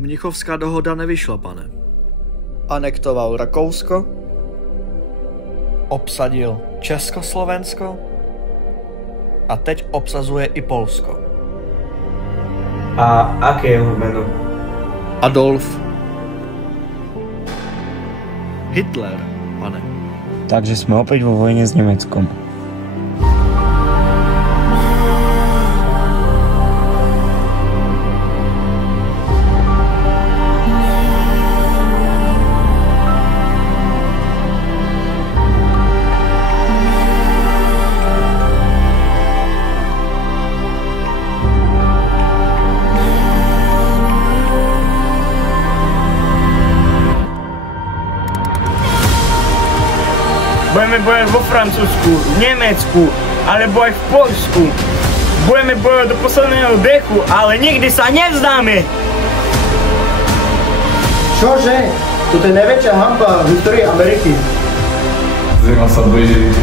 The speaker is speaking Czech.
Mnichovská dohoda nevyšla, pane. Anektoval Rakousko, obsadil Československo a teď obsazuje i Polsko. A aké je jeho jméno? Adolf Hitler, pane. Takže jsme opět vo vojně s Německom. Budeme bojovat vo Francúzsku, v Německu, alebo aj v Polsku. Budeme bojovat do posledného dechu, ale nikdy sa nevzdáme. Čože? To je největší hanba v historii Ameriky. Zima sa blíži.